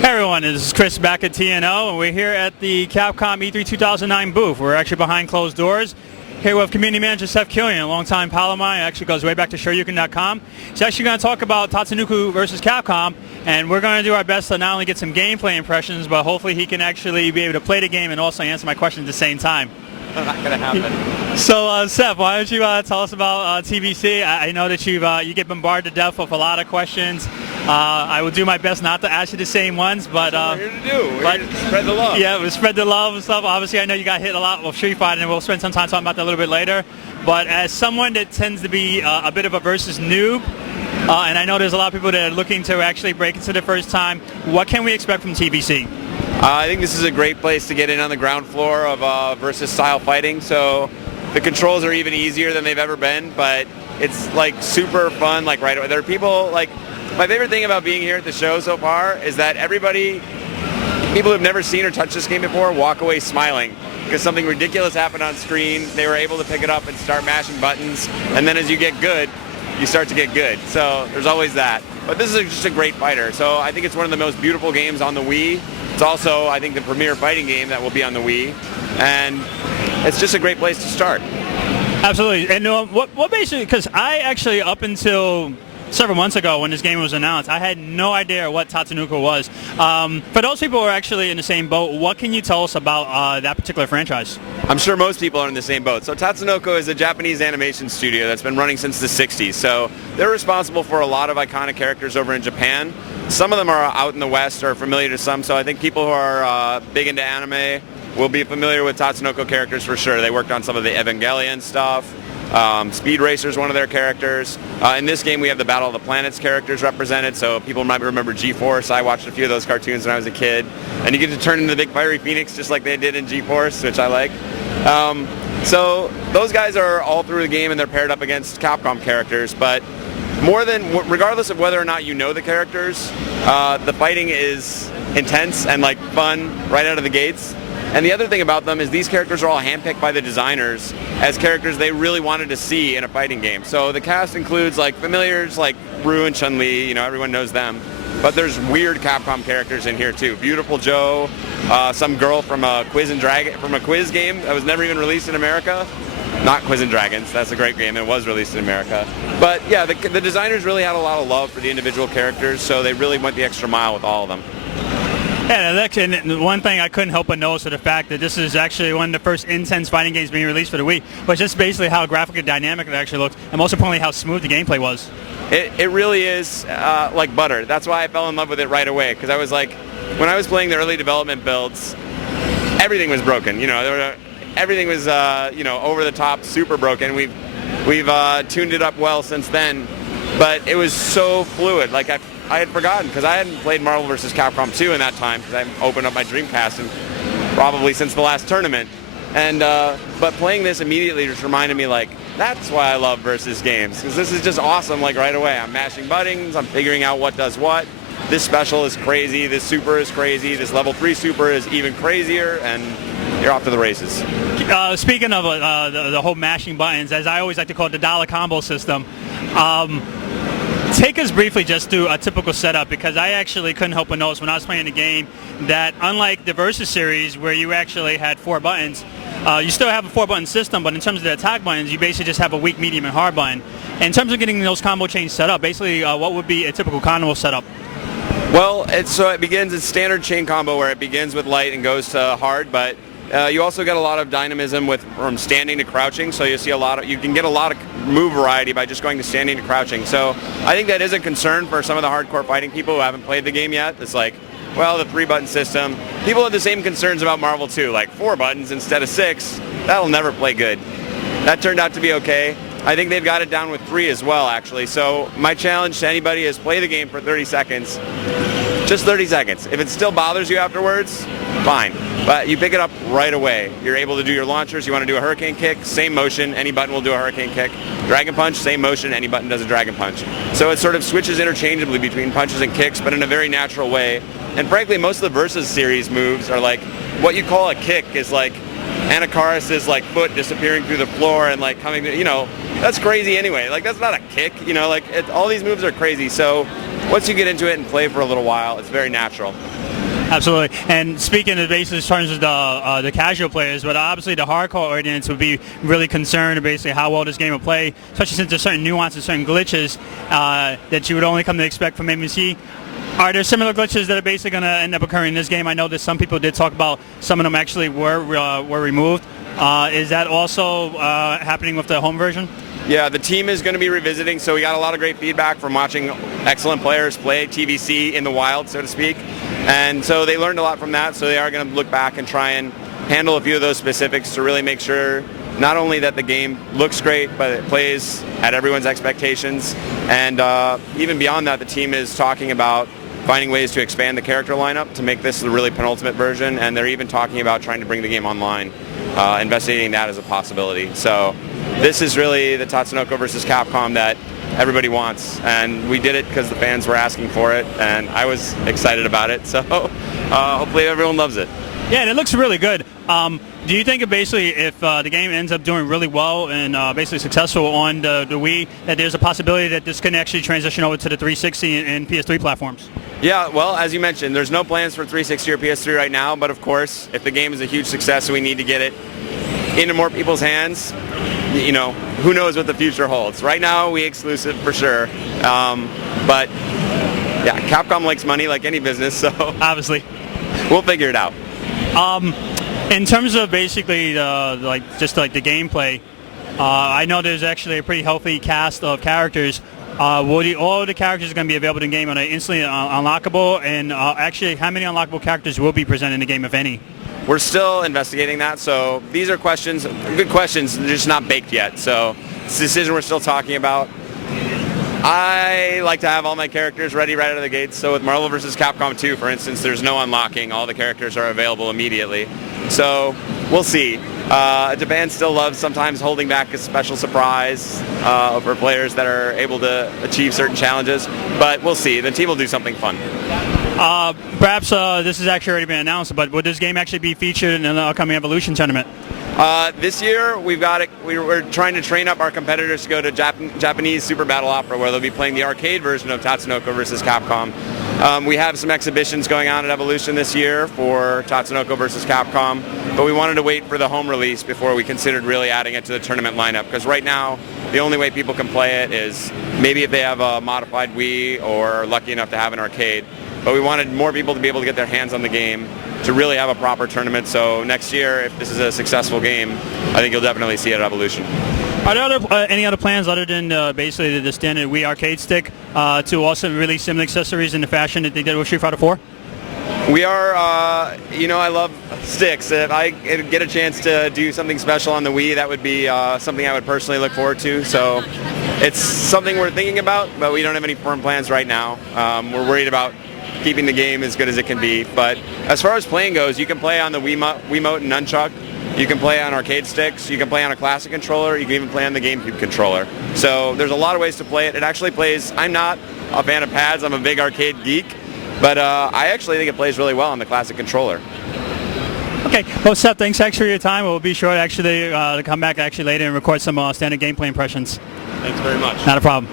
Hey everyone, this is Chris back at TNO, and we're here at the Capcom E3 2009 booth. We're actually behind closed doors. Here with community manager Seth Killian, a longtime pal of mine. Actually goes way back to Shoryuken.com. He's actually going to talk about Tatsunoko versus Capcom, and we're going to do our best to not only get some gameplay impressions, but hopefully he can actually be able to play the game and also answer my questions at the same time. Not going to happen. So, Seth, why don't you tell us about TVC? I know that you get bombarded to death with a lot of questions. I will do my best not to ask you the same ones, but that's what we're here to do. We're here to spread the love. Yeah, we spread the love and stuff. Obviously, I know you got hit a lot with Street Fighter, and we'll spend some time talking about that a little bit later. But as someone that tends to be a bit of a versus noob, and I know there's a lot of people that are looking to actually break into the first time, what can we expect from TVC? I think this is a great place to get in on the ground floor of versus style fighting. So the controls are even easier than they've ever been, but it's like super fun. Like right away, there are people like. My favorite thing about being here at the show so far is that people who've never seen or touched this game before walk away smiling because something ridiculous happened on screen. They were able to pick it up and start mashing buttons, and then as you get good, you start to get good. So there's always that. But this is just a great fighter. So I think it's one of the most beautiful games on the Wii. It's also, I think, the premier fighting game that will be on the Wii, and it's just a great place to start. Absolutely. And what basically, because I actually, up until several months ago when this game was announced, I had no idea what Tatsunoko was. For those people who are actually in the same boat, what can you tell us about that particular franchise? I'm sure most people are in the same boat. So Tatsunoko is a Japanese animation studio that's been running since the 60s. So they're responsible for a lot of iconic characters over in Japan. Some of them are out in the West or familiar to some. So I think people who are big into anime will be familiar with Tatsunoko characters for sure. They worked on some of the Evangelion stuff. Speed Racer is one of their characters. In this game we have the Battle of the Planets characters represented, so people might remember G-Force. I watched a few of those cartoons when I was a kid. And you get to turn into the big fiery phoenix just like they did in G-Force, which I like. So those guys are all through the game and they're paired up against Capcom characters, but regardless of whether or not you know the characters, the fighting is intense and like fun right out of the gates. And the other thing about them is these characters are all handpicked by the designers as characters they really wanted to see in a fighting game. So the cast includes like familiars like Ryu and Chun-Li, you know, everyone knows them. But there's weird Capcom characters in here too. Beautiful Joe, some girl from a quiz game that was never even released in America. Not Quiz and Dragons, that's a great game, it was released in America. But yeah, the designers really had a lot of love for the individual characters, so they really went the extra mile with all of them. Yeah, and one thing I couldn't help but notice is the fact that this is actually one of the first intense fighting games being released for the Wii, but just basically how graphic and dynamic it actually looked, and most importantly how smooth the gameplay was. It really is like butter. That's why I fell in love with it right away, because I was like, when I was playing the early development builds, everything was broken. You know, everything was over the top, super broken. We've tuned it up well since then, but it was so fluid. Like I had forgotten because I hadn't played Marvel vs. Capcom 2 in that time because I opened up my Dreamcast and probably since the last tournament. And but playing this immediately just reminded me like that's why I love versus games, because this is just awesome. Like right away, I'm mashing buttons, I'm figuring out what does what. This special is crazy. This super is crazy. This level 3 super is even crazier, and you're off to the races. Speaking of the whole mashing buttons, as I always like to call it, the dollar combo system. Take us briefly just through a typical setup, because I actually couldn't help but notice when I was playing the game that unlike the Versus series where you actually had 4 buttons, you still have a 4-button system, but in terms of the attack buttons, you basically just have a weak, medium, and hard button. And in terms of getting those combo chains set up, basically what would be a typical combo setup? Well, it begins as standard chain combo where it begins with light and goes to hard, but you also get a lot of dynamism from standing to crouching, so you can get a lot of move variety by just going to standing to crouching. So I think that is a concern for some of the hardcore fighting people who haven't played the game yet. It's like, well, the 3-button system. People have the same concerns about Marvel 2, like 4 buttons instead of 6. That'll never play good. That turned out to be okay. I think they've got it down with 3 as well, actually. So my challenge to anybody is play the game for 30 seconds. Just 30 seconds. If it still bothers you afterwards, fine. But you pick it up right away. You're able to do your launchers. You want to do a hurricane kick, same motion. Any button will do a hurricane kick. Dragon punch, same motion. Any button does a dragon punch. So it sort of switches interchangeably between punches and kicks, but in a very natural way. And frankly, most of the Versus series moves are like, what you call a kick is like Anacharis' like foot disappearing through the floor and like coming to, that's crazy anyway. Like that's not a kick, all these moves are crazy. So once you get into it and play for a little while, it's very natural. Absolutely. And speaking of basically in terms of the casual players, but obviously the hardcore audience would be really concerned basically how well this game will play, especially since there's certain nuances, certain glitches that you would only come to expect from MMC. Are there similar glitches that are basically going to end up occurring in this game? I know that some people did talk about some of them actually were removed. Is that also happening with the home version? Yeah, the team is going to be revisiting, so we got a lot of great feedback from watching excellent players play TVC in the wild, so to speak. And so they learned a lot from that, so they are going to look back and try and handle a few of those specifics to really make sure not only that the game looks great, but it plays at everyone's expectations. And even beyond that, the team is talking about finding ways to expand the character lineup to make this the really penultimate version, and they're even talking about trying to bring the game online, investigating that as a possibility. So this is really the Tatsunoko versus Capcom that everybody wants, and we did it because the fans were asking for it, and I was excited about it, so hopefully everyone loves it. Yeah, and it looks really good. Do you think basically if the game ends up doing really well and basically successful on the Wii, that there's a possibility that this can actually transition over to the 360 and PS3 platforms? Yeah, well, as you mentioned, there's no plans for 360 or PS3 right now, but of course, if the game is a huge success and we need to get it into more people's hands, you know, who knows what the future holds. Right now, Wii exclusive for sure, but yeah, Capcom likes money like any business, so obviously we'll figure it out. In terms of basically the gameplay, I know there's actually a pretty healthy cast of characters. All the characters are going to be available in the game? Are they instantly unlockable? And actually, how many unlockable characters will be presented in the game, if any? We're still investigating that, so these are questions, good questions, they're just not baked yet. So it's a decision we're still talking about. I like to have all my characters ready right out of the gates. So with Marvel vs. Capcom 2, for instance, there's no unlocking. All the characters are available immediately. So we'll see. Japan still loves sometimes holding back a special surprise for players that are able to achieve certain challenges. But we'll see. The team will do something fun. Perhaps this has actually already been announced, but would this game actually be featured in the upcoming Evolution tournament? This year, we're trying to train up our competitors to go to Japanese Super Battle Opera, where they'll be playing the arcade version of Tatsunoko versus Capcom. We have some exhibitions going on at Evolution this year for Tatsunoko versus Capcom, but we wanted to wait for the home release before we considered really adding it to the tournament lineup, because right now, the only way people can play it is maybe if they have a modified Wii or are lucky enough to have an arcade. But we wanted more people to be able to get their hands on the game to really have a proper tournament. So next year, if this is a successful game, I think you'll definitely see it at Evolution. Are there any other plans other than basically the standard Wii arcade stick to also release similar accessories in the fashion that they did with Street Fighter 4? We are, I love sticks. If I get a chance to do something special on the Wii, that would be something I would personally look forward to. So it's something we're thinking about, but we don't have any firm plans right now. We're worried about keeping the game as good as it can be. But as far as playing goes, you can play on the Wiimote and Nunchuck. You can play on arcade sticks. You can play on a classic controller. You can even play on the GameCube controller. So there's a lot of ways to play it. It actually plays, I'm not a fan of pads. I'm a big arcade geek. But I actually think it plays really well on the classic controller. Okay. Well, Seth, thanks actually for your time. We'll be sure to come back later and record some standard gameplay impressions. Thanks very much. Not a problem.